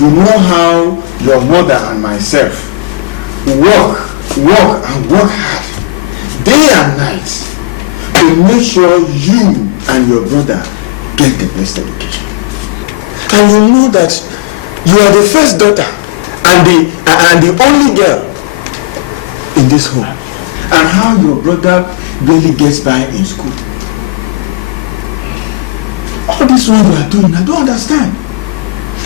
You know how your mother and myself work hard, day and night, to make sure you and your brother get the best education. And you know that you are the first daughter and the only girl in this home. And how your brother really gets by in school. All this one you are doing, I don't understand.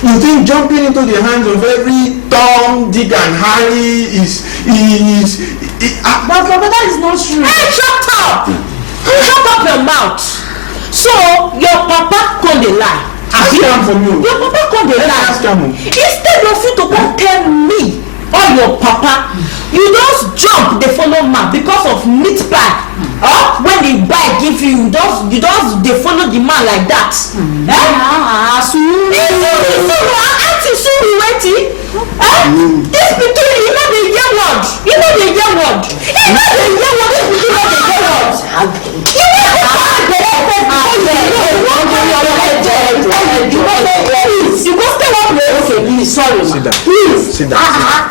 You think jumping into the hands of every Tom, Dick and Harry is but that is not true. Hey, shut up! Shut up your mouth. So your papa called a lie. Your papa called a lie. Instead of you to come tell me or your papa, you just jump the follow man because of meat pie. When the buy give you, you just they follow the man like that. This between you know the young word. You know the young word. You know the young word. You know the young word. You go stay one place. Okay, please, sorry. Sit down. Please. Sit down.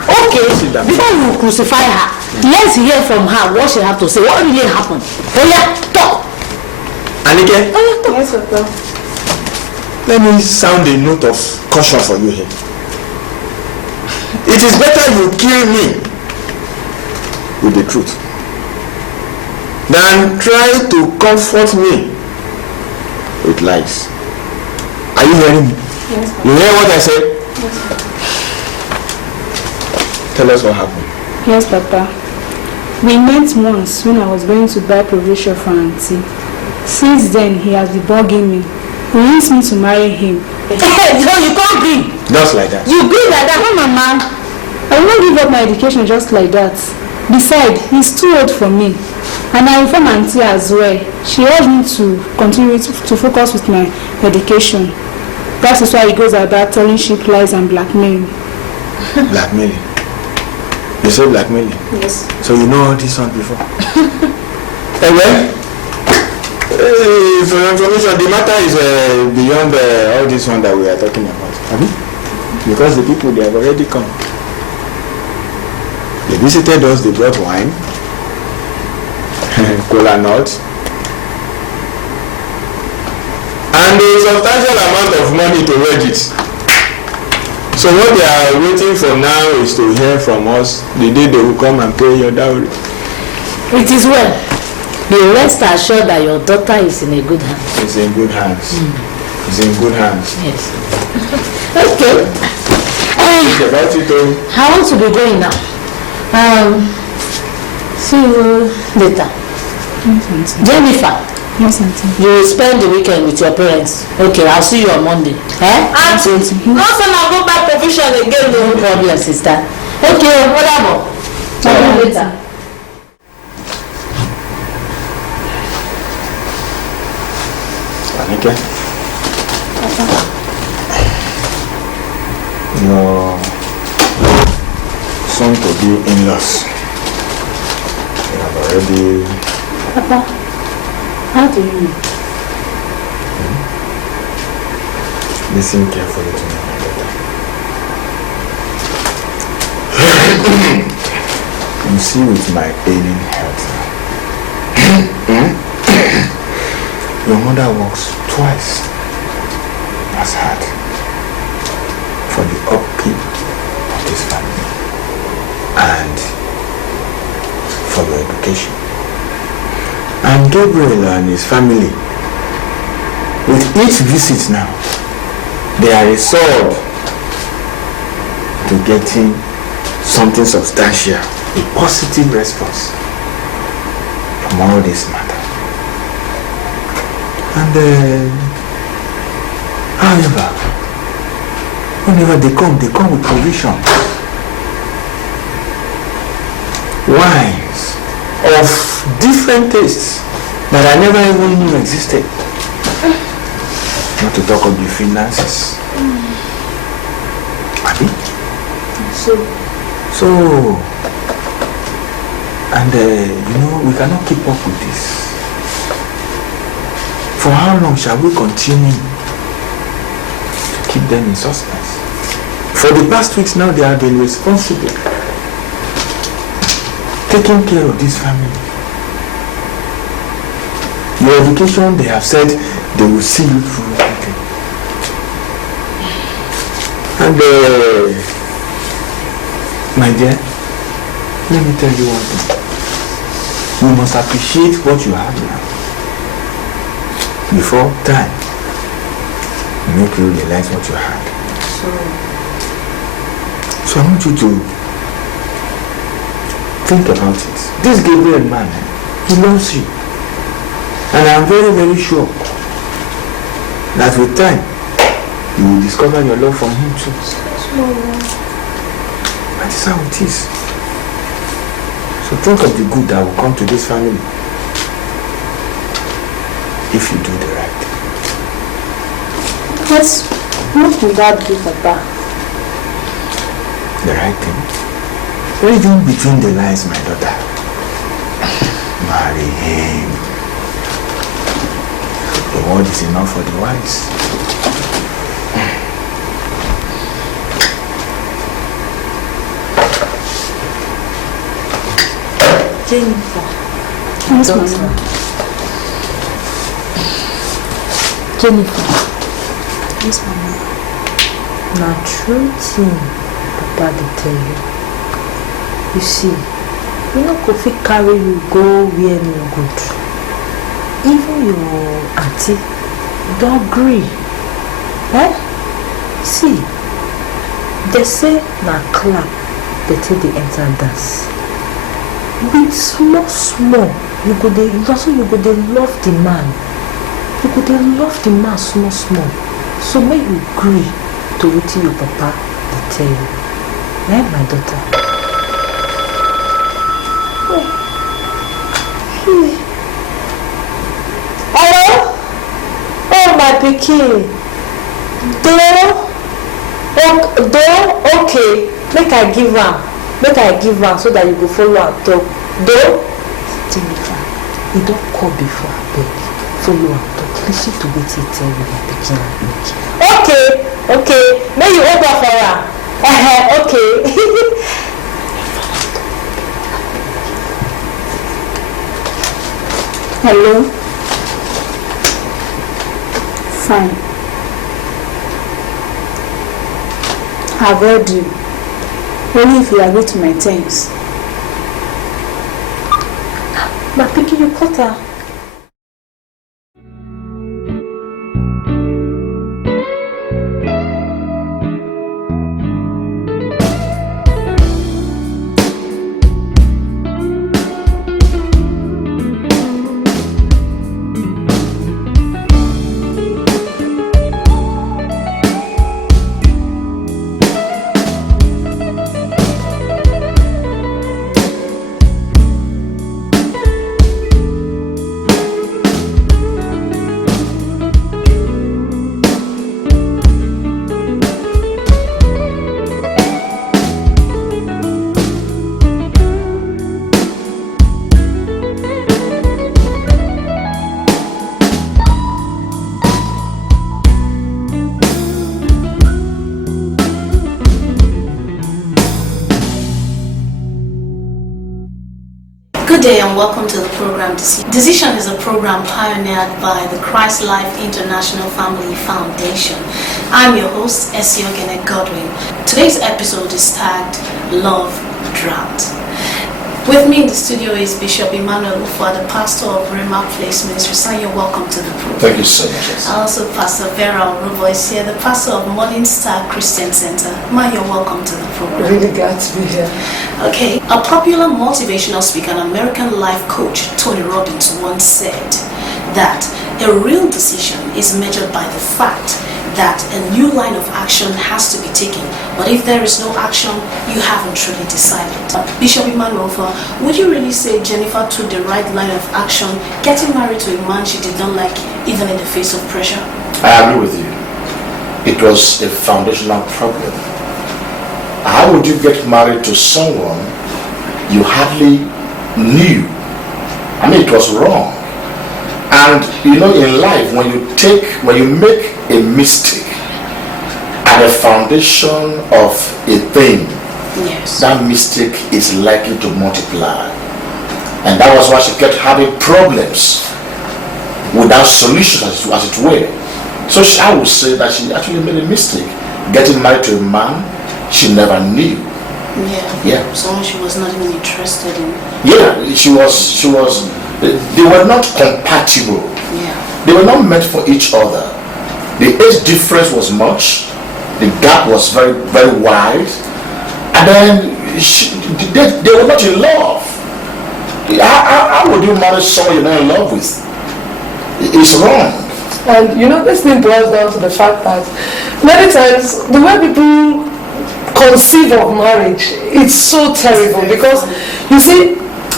Okay. Sit down. Before you crucify her, let's hear from her what she have to say. What really happened? Oh yeah, talk. Anike? Oh yeah, talk. Yes, sir. Let me sound a note of caution for you here. It is better you kill me with the truth than try to comfort me with lies. Are you hearing me? Yes, sir. You hear what I said? Yes, sir. Tell us what happened. Yes, Papa. We met once when I was going to buy provision for Auntie. Since then, he has been bugging me. He wants me to marry him. No, you can't agree. Just like that. You agree like that? No, Mama. I will not give up my education just like that. Besides, he's too old for me. And I inform Auntie as well. She urged me to continue to focus with my education. That is why he goes about telling sheep lies and blackmailing. Blackmailing? You say blackmailing? Yes. So you know all this one before? For your information, the matter is beyond all this one that we are talking about. Have you? Because the people, they have already come. They visited us, they brought wine, cola nuts, and a substantial amount of money to wedge it. So what they are waiting for now is to hear from us the day they will come and pay your dowry. It is well. Be rest assured that your daughter is in a good hands. It's in good hands. It's in good hands. Yes. Okay. About it, I want to be going now. See you later. Yes, Auntie. Jennifer. Yes, Auntie. You will spend the weekend with your parents. Okay, I'll see you on Monday. Auntie. No, son, I'll go back provision again. No problem, sister. Okay, whatever. later. Anike, your son to be in-laws. You have already. Papa, how do you know? Listen carefully to me, my daughter. You see, with my ailing health, your mother works twice as hard for the upkeep of this family and for your education. And Gabriel and his family, with each visit now, they are resolved to getting something substantial, a positive response from all this matter. And however, whenever they come with provision. Wines of different tastes that I never even knew existed. Not to talk of the finances. Abi? So, and you know, we cannot keep up with this. For how long shall we continue to keep them in suspense? For the past weeks now, they have been responsible, taking care of this family. Your education, they have said they will see you through everything. And my dear, let me tell you one thing. You must appreciate what you have now before time make you realize what you had. So I want you to think about it. This Gabriel man, he loves you. And I'm very, very sure that with time, you will discover your love from him too. That is how it is. So think of the good that will come to this family if you do the right thing. What will that do, Papa? The right thing? Reading between the lines, my daughter. Marry him. The word is enough for the wise. Jennifer. Yes, Mama. Jennifer. Yes, Mama. Now, true thing, Papa, they tell you. You see, you know, Kofi carry you go where no good. Even your auntie don't agree. Eh? See, they say na clap, they take the enter dance. With small, you go dey love the man. You go dey love the man small. So may you agree to what your papa dey tell you. Eh, my daughter? Hello? Oh, my pikin. Okay. Make I give am so that you go follow am talk. Jennifer, you don't call before, abeg. Follow am talk. Listen to what he tell you, my pikin and pikin. Okay. May you hold on for am. Okay. Hello? Fine. I've heard you. Only if you agree to my terms. My pikin, you cut her. Good day and welcome to the program Decision is a program pioneered by the Christ Life International Family Foundation. I'm your host, Esiogene Godwin. Today's episode is tagged Love Drought. With me in the studio is Bishop Emmanuel Ufa, the pastor of Rema Place Ministry. Sir, you're welcome to the program. Thank you so much. Also, Pastor Vera Orubo is here, the pastor of Morning Star Christian Center. Ma, you're welcome to the program. Really glad to be here. Okay, a popular motivational speaker and American life coach, Tony Robbins, once said that a real decision is measured by the fact that a new line of action has to be taken. But if there is no action, you haven't truly decided. Bishop Emmanuel, would you really say Jennifer took the right line of action, getting married to a man she did not like, even in the face of pressure? I agree with you. It was a foundational problem. How would you get married to someone you hardly knew? I mean, it was wrong. And you know, in life, when you make a mistake at the foundation of a thing, yes, that mistake is likely to multiply. And that was why she kept having problems without solutions, as it were. So I would say that she actually made a mistake getting married to a man she never knew. Yeah. Someone she was not even interested in. Yeah, she was. They were not compatible. Yeah. They were not meant for each other. The age difference was much. The gap was very, very wide. And then they were not in love. How would you marry someone you're not in love with? It's wrong. And you know, this thing boils down to the fact that many times the way people conceive of marriage, it's so terrible, because you see,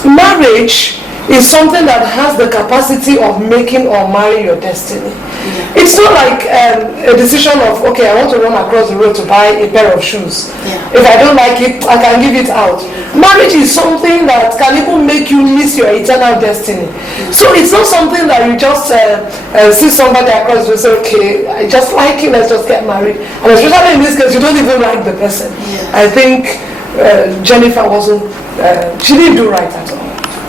marriage is something that has the capacity of making or marrying your destiny. Yeah. It's not like a decision of, okay, I want to run across the road to buy a pair of shoes. Yeah. If I don't like it, I can give it out. Marriage is something that can even make you miss your eternal destiny. So it's not something that you just see somebody across the road and say, okay, I just like him, let's just get married. And especially in this case, you don't even like the person. Yeah. I think Jennifer she didn't do right at all.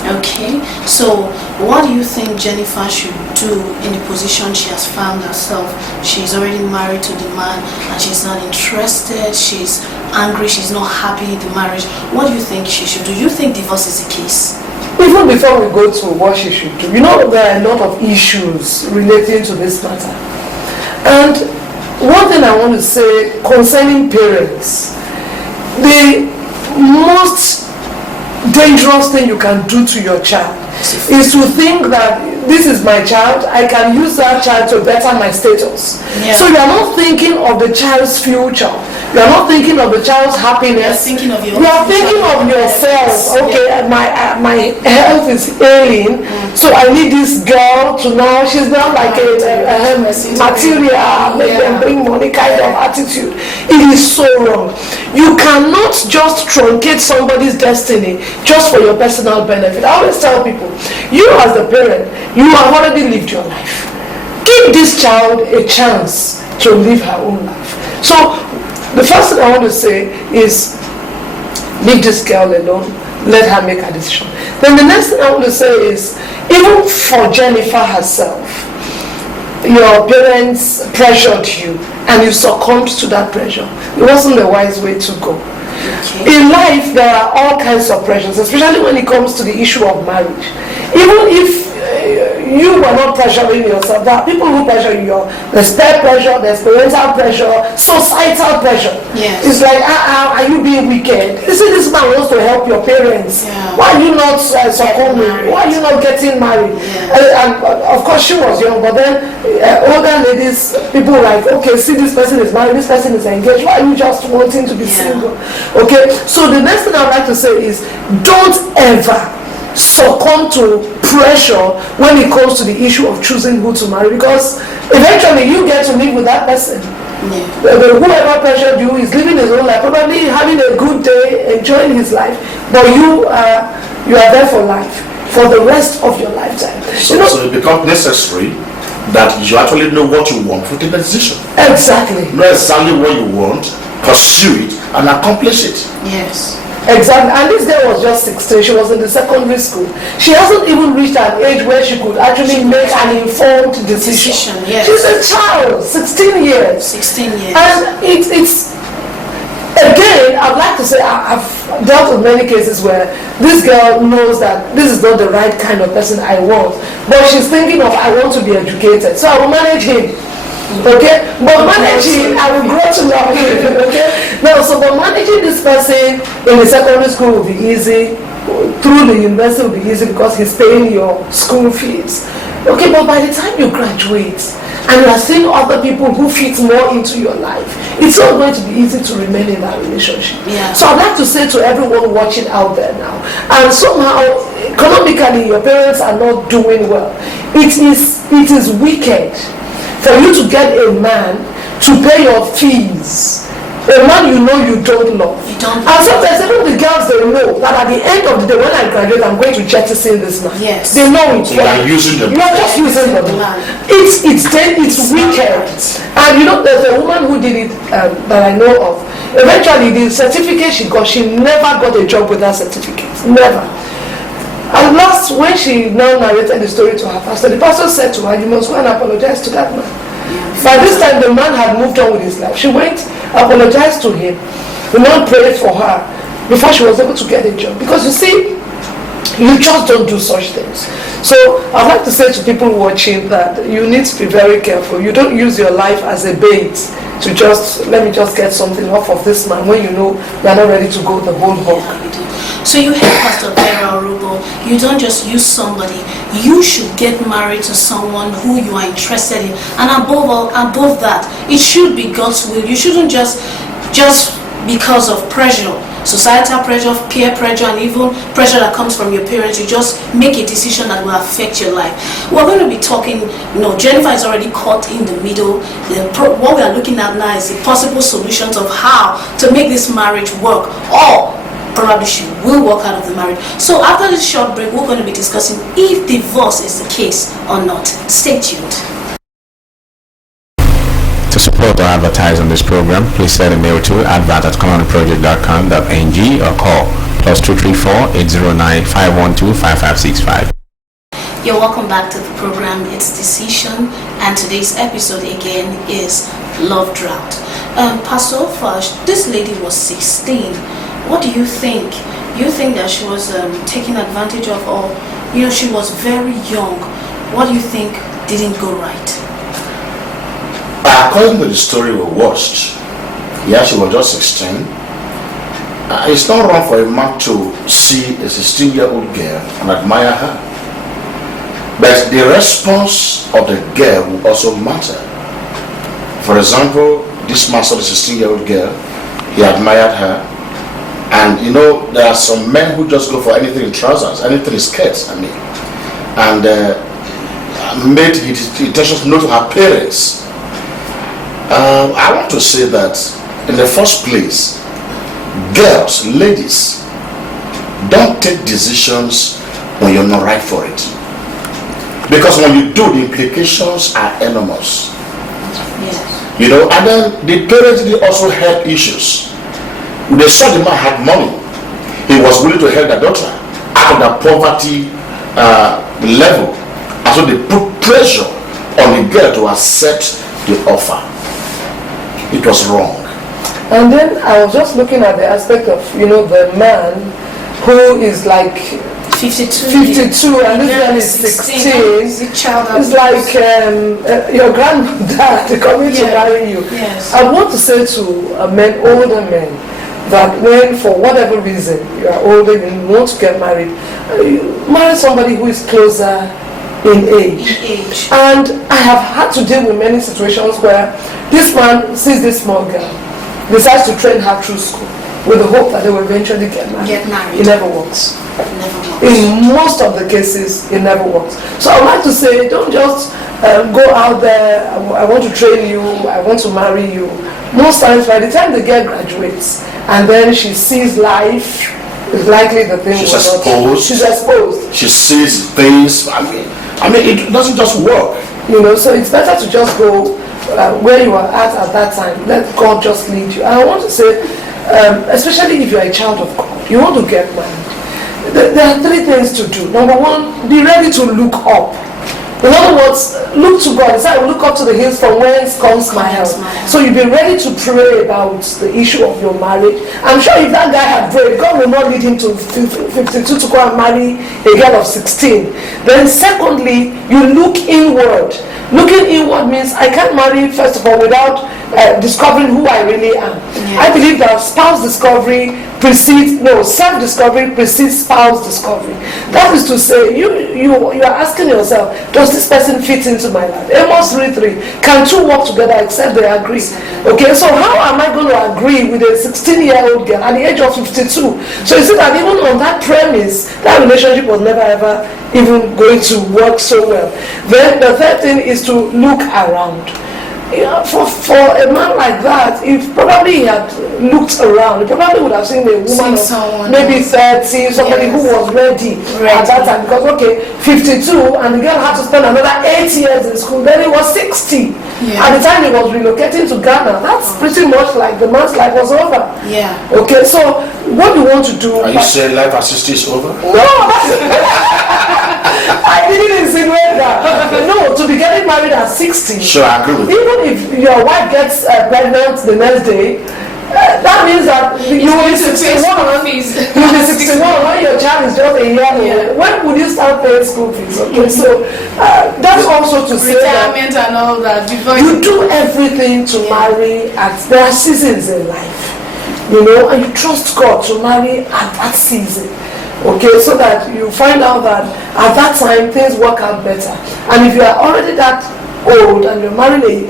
Okay, so what do you think Jennifer should do in the position she has found herself? She's already married to the man and she's not interested, she's angry, she's not happy in the marriage. What do you think she should do? Do you think divorce is the case? Even before we go to what she should do, you know, there are a lot of issues relating to this matter. And one thing I want to say concerning parents, the most dangerous thing you can do to your child is to think that this is my child, I can use that child to better my status. Yeah. So you are not thinking of the child's future. You are not thinking of the child's happiness. Thinking of your you are thinking of yourself. Okay, yeah. my health is ailing, so I need this girl to now, she's not like a material, make them bring money kind of attitude. It is so wrong. You cannot just truncate somebody's destiny just for your personal benefit. I always tell people, you as the parent, you have already lived your life. Give this child a chance to live her own life. So the first thing I want to say is, leave this girl alone, let her make her decision. Then the next thing I want to say is, even for Jennifer herself, your parents pressured you and you succumbed to that pressure. It wasn't the wise way to go. Okay. In life, there are all kinds of pressures, especially when it comes to the issue of marriage. Even if you were not pressuring yourself, there are people who pressure you. There's peer pressure, there's parental pressure, societal pressure. Yes. It's like, are you being wicked? You see, this man wants to help your parents. Yeah. Why are you not succumbing? Why are you not getting married? Yeah. And of course, she was young, but then older ladies, people were like, okay, see, this person is married, this person is engaged. Why are you just wanting to be single? Okay, so the next thing I'd like to say is, don't ever succumb to pressure when it comes to the issue of choosing who to marry, because eventually you get to live with that person. Yeah. Whoever pressured you is living his own life, probably having a good day, enjoying his life, but you are there for life, for the rest of your lifetime. So it becomes necessary that you actually know what you want for the decision. Exactly. Know exactly what you want, pursue it, and accomplish it. Yes. Exactly, and this girl was just 16. She was in the secondary school. She hasn't even reached an age where she could actually make an informed decision. Yes. She's a child, 16 years. 16 years. And it's again, I'd like to say I've dealt with many cases where this girl knows that this is not the right kind of person I want, but she's thinking of, I want to be educated, so I will manage him. Okay, but managing, I will grow to love him. Okay, now but managing this person in the secondary school will be easy. Through the university will be easy because he's paying your school fees. Okay, but by the time you graduate and you are seeing other people who fit more into your life, it's not going to be easy to remain in that relationship. Yeah. So I'd like to say to everyone watching out there now, and somehow economically your parents are not doing well, it is wicked for you to get a man to pay your fees. A man you know you don't love. And sometimes even the girls, they know that at the end of the day, when I graduate, I'm going to jettison this man. Yes. They know it. You are using them. You are just using them. It's wicked. And you know, there's a woman who did it that I know of. Eventually, the certificate she got, she never got a job with that certificate. Never. And last, when she now narrated the story to her pastor, the pastor said to her, you must go and apologize to that man. By this time, the man had moved on with his life. She went, apologized to him. The man prayed for her before she was able to get a job. Because you see, you just don't do such things. So I'd like to say to people watching that you need to be very careful. You don't use your life as a bait to just, let me just get something off of this man when you know you're not ready to go the whole hog. So you heard Pastor Vera Rubo, you don't just use somebody, you should get married to someone who you are interested in. And above that, it should be God's will. You shouldn't just because of pressure, societal pressure, peer pressure, and even pressure that comes from your parents, you just make a decision that will affect your life. We're going to be talking, Jennifer is already caught in the middle. What we are looking at now is the possible solutions of how to make this marriage work, or probably she will walk out of the marriage. So after this short break, we're going to be discussing if divorce is the case or not. Stay tuned. To support or advertise on this program, please send a mail to advert@ColonyProject.com.ng or call +234-809-512-5565. You're welcome back to the program. It's Decision, and today's episode again is Love Drought. Pastor Fash, this lady was 16. What do you think? You think that she was taken advantage of, or she was very young? What do you think didn't go right? According to the story we watched, she was just 16. It's not wrong for a man to see a 16-year-old girl and admire her. But the response of the girl will also matter. For example, this man saw the 16-year-old girl, he admired her, and there are some men who just go for anything in trousers, anything in skirts, and made his intentions known to her parents. I want to say that in the first place, girls, ladies, don't take decisions when you're not right for it. Because when you do, the implications are enormous. Yes. And then the parents, they also had issues. They saw the man had money. He was willing to help their daughter out of the poverty level. And so they put pressure on the girl to accept the offer. It was wrong. And then I was just looking at the aspect of, the man who is like 52 and this man is 16. It's like your granddad coming to marry you. Yes. I want to say to older men, that when for whatever reason you are older, you want to get married, marry somebody who is closer in age. And I have had to deal with many situations where this man sees this small girl, decides to train her through school with the hope that they will eventually get married. It never works. In most of the cases, it never works. So I would like to say, don't just go out there, I want to train you, I want to marry you. Most times, by the time the girl graduates and then she sees life, it's likely the thing She's will exposed. She's exposed. She sees things. I mean, it doesn't just work. So it's better to just go where you are at that time. Let God just lead you. And I want to say, especially if you're a child of God, you want to get married, there are 3 things to do. Number 1, be ready to look up. In other words, look to God. It's like look up to the hills from whence comes my help. So you be ready to pray about the issue of your marriage. I'm sure if that guy had prayed, God will not lead him to 52 to go and marry a girl of 16. Then secondly, you look inward. Looking inward means I can't marry, first of all, without discovering who I really am. Yes. I believe that self-discovery precedes spouse discovery. That is to say, you are asking yourself, does this person fit into my life? Amos 3:3, can 2 work together except they agree? Okay, so how am I going to agree with a 16-year-old girl at the age of 52? So you see that even on that premise, that relationship was never ever even going to work so well. Then the third thing is to look around. For a man like that, if probably he had looked around, he probably would have seen a woman of maybe 30, somebody who was ready at that time. Because 52, and the girl had to spend another 8 years in school. Then he was 60. At the time he was relocating to Ghana. That's pretty much like the man's life was over. Okay, so what you want to do? Are you saying life at 60 is over? No, I didn't insinuate that. No, to be getting married at 60. Sure, I agree with you. Even if your wife gets pregnant the next day, that means that you will be 61. You will be 61 when your child is just a year old. When would you start paying school fees? Okay, so that's also to say retirement and all that. You do everything to marry there are seasons in life, and you trust God to marry at that season. Okay, so that you find out that at that time things work out better. And if you are already that old and you're marrying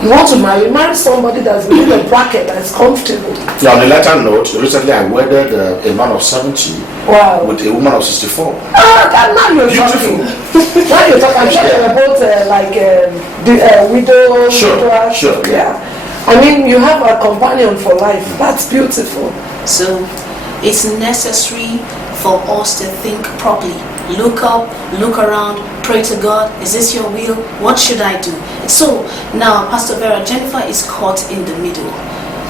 you want to marry somebody that's within a bracket that's comfortable. Yeah, on a lighter note, recently I wedded a man of 70 with a woman of 64. Now you're talking. Now you're talking. I'm sure they're both widows. Sure. Yeah. I mean, you have a companion for life. That's beautiful. So it's necessary for us to think properly. Look up, look around, pray to God. Is this your will? What should I do? So now, Pastor Vera, Jennifer is caught in the middle.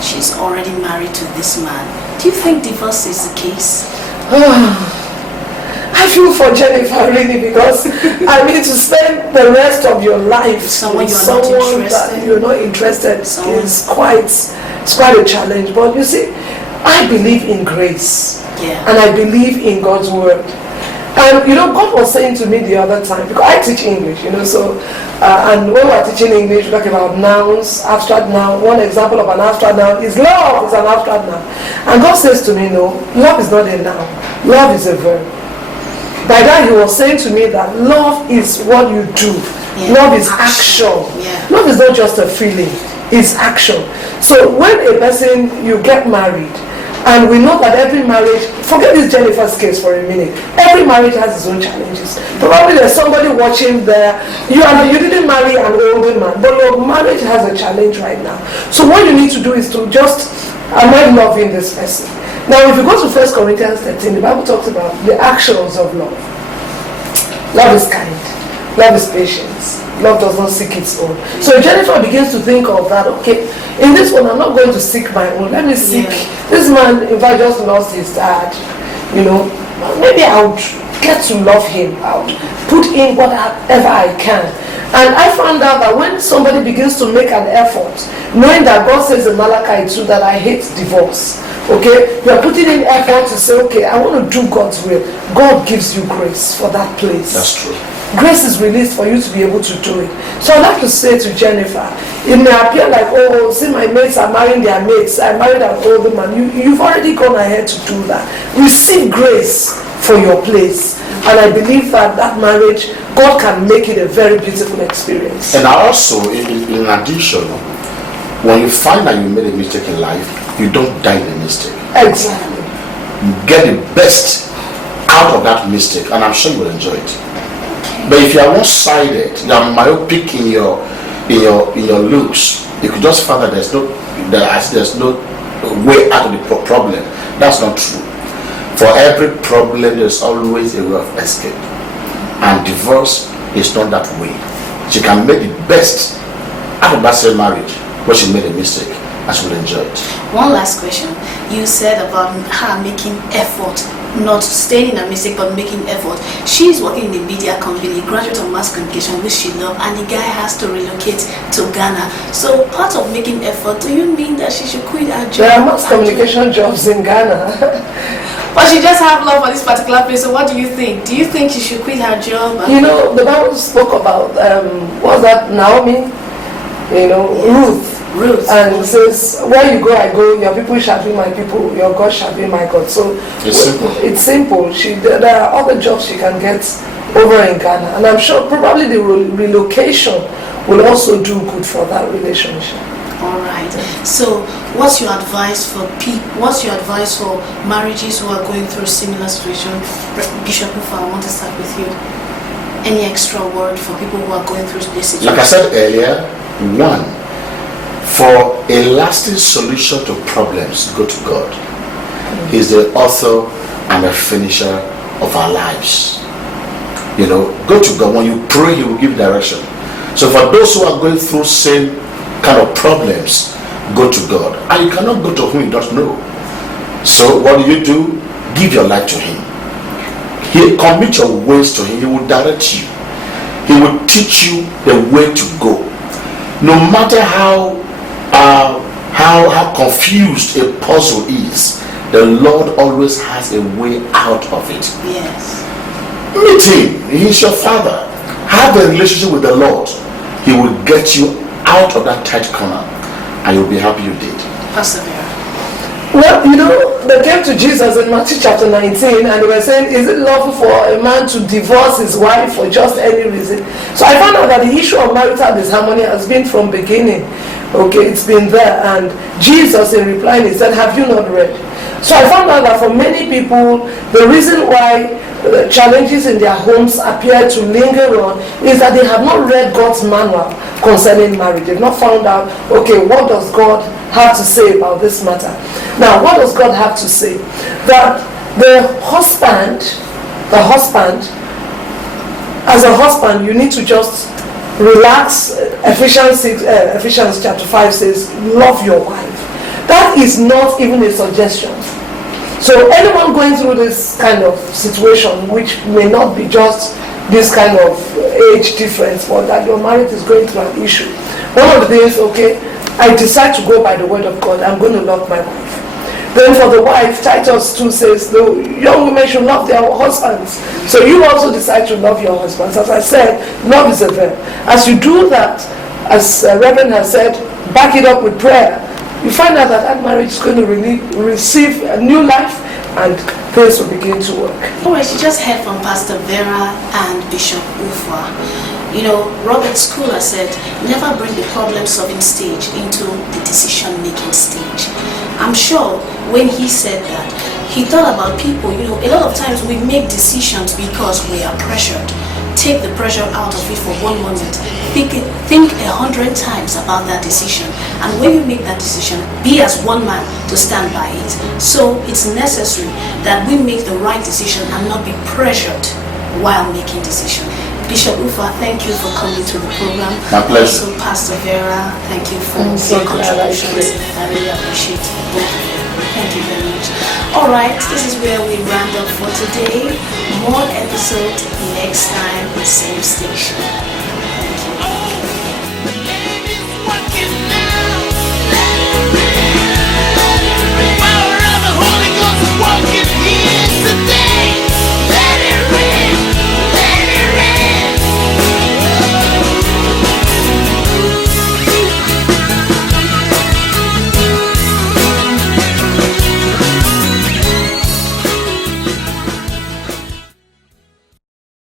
She's already married to this man. Do you think divorce is the case? I feel for Jennifer really, because I mean, to spend the rest of your life someone with someone that you're not interested is quite a challenge. But you see, I believe in grace, and I believe in God's word. And God was saying to me the other time, because I teach English, so and when we're teaching English, we talk about nouns, abstract noun. One example of an abstract noun is love. Is an abstract noun. And God says to me, no, love is not a noun. Love is a verb. By that he was saying to me that love is what you do. Love is action. Love is not just a feeling, it's action. So when a person, you get married, and we know that every marriage, forget this Jennifer's case for a minute, every marriage has its own challenges. Probably there's somebody watching there, you didn't marry an older man, but your marriage has a challenge right now. So what you need to do is to just, am I loving this person? Now if you go to 1 Corinthians 13, the Bible talks about the actions of love. Love is kind, love is patience, love does not seek its own. So if Jennifer begins to think of that, okay, in this one I'm not going to seek my own, let me seek, this man in fact just lost his dad, maybe I would get to love him, I would put in whatever I can. And I found out that when somebody begins to make an effort, knowing that God says in Malachi 2 that I hate divorce, okay, you are putting in effort to say, okay, I want to do God's will. God gives you grace for that place. That's true. Grace is released for you to be able to do it. So I'd like to say to Jennifer, it may appear like, oh, see my mates are marrying their mates, I married an older man. You've already gone ahead to do that. Receive grace for your place. And I believe that marriage, God can make it a very beautiful experience. And also, in addition, when you find that you made a mistake in life, you don't die in the mistake. Exactly. You get the best out of that mistake, and I'm sure you will enjoy it. But if you are one-sided, you are myopic in your looks, you could just find that there's no way out of the problem. That's not true. For every problem, there's always a way of escape. And divorce is not that way. She can make the best out of that same marriage, but she made a mistake. and she will enjoy it. One last question. You said about her making effort, not staying in a mistake, but making effort. She's working in a media company, graduate of mass communication, which she loves, and the guy has to relocate to Ghana. So part of making effort, do you mean that she should quit her job? There are mass communication jobs in Ghana. But she just have love for this particular place. So what do you think? Do you think she should quit her job? You know, the Bible spoke about, what's that, Naomi? You know, yes. Ruth. And it says, where you go, I go, your people shall be my people, your God shall be my God. So it's simple. It's simple. There are other jobs she can get over in Ghana. And I'm sure probably the relocation will also do good for that relationship. All right. So what's your advice for people? What's your advice for marriages who are going through similar situation? Bishop Ufa, I want to start with you. Any extra word for people who are going through this situation? Like I said earlier, one, for a lasting solution to problems, go to God. He's the author and the finisher of our lives. You know, go to God. When you pray, He will give direction. So for those who are going through same kind of problems, go to God. And you cannot go to whom you don't know. So what do? Give your life to Him. He commit your ways to Him. He will direct you. He will teach you the way to go. No matter how confused a puzzle is, the Lord always has a way out of it. Yes. Meet Him. He's your Father. Have a relationship with the Lord. He will get you out of that tight corner, and you'll be happy you did. Pastor Vera. Well, you know, they came to Jesus in Matthew chapter 19 and they were saying, is it lawful for a man to divorce his wife for just any reason? So I found out that the issue of marital disharmony has been from beginning. Okay, it's been there. And Jesus, in replying, He said, have you not read? So I found out that for many people, the reason why challenges in their homes appear to linger on is that they have not read God's manual concerning marriage. They've not found out, okay, what does God have to say about this matter? Now, what does God have to say? That the husband, as a husband, you need to just relax. Ephesians chapter 5 says, love your wife. That is not even a suggestion. So anyone going through this kind of situation, which may not be just this kind of age difference, but that your marriage is going through an issue, one of the things, okay, I decide to go by the word of God. I'm going to love my wife. Then for the wife, Titus 2 says, the young women should love their husbands. So you also decide to love your husbands. As I said, love is a verb. As you do that, as Reverend has said, back it up with prayer, you find out that marriage is going to really receive a new life and things will begin to work. Alright, you just heard from Pastor Vera and Bishop Ufa. You know, Robert Schuller said, never bring the problem-solving stage into the decision-making stage. I'm sure when he said that, he thought about people. You know, a lot of times we make decisions because we are pressured. Take the pressure out of it for one moment. Think 100 times about that decision. And when you make that decision, be as one man to stand by it. So it's necessary that we make the right decision and not be pressured while making decisions. Bishop Ufa, thank you for coming to the program. My pleasure. Also, Pastor Vera, thank you for your contributions. I really appreciate both of you. Thank you very much. Alright, this is where we round up for today. More episode next time, same station.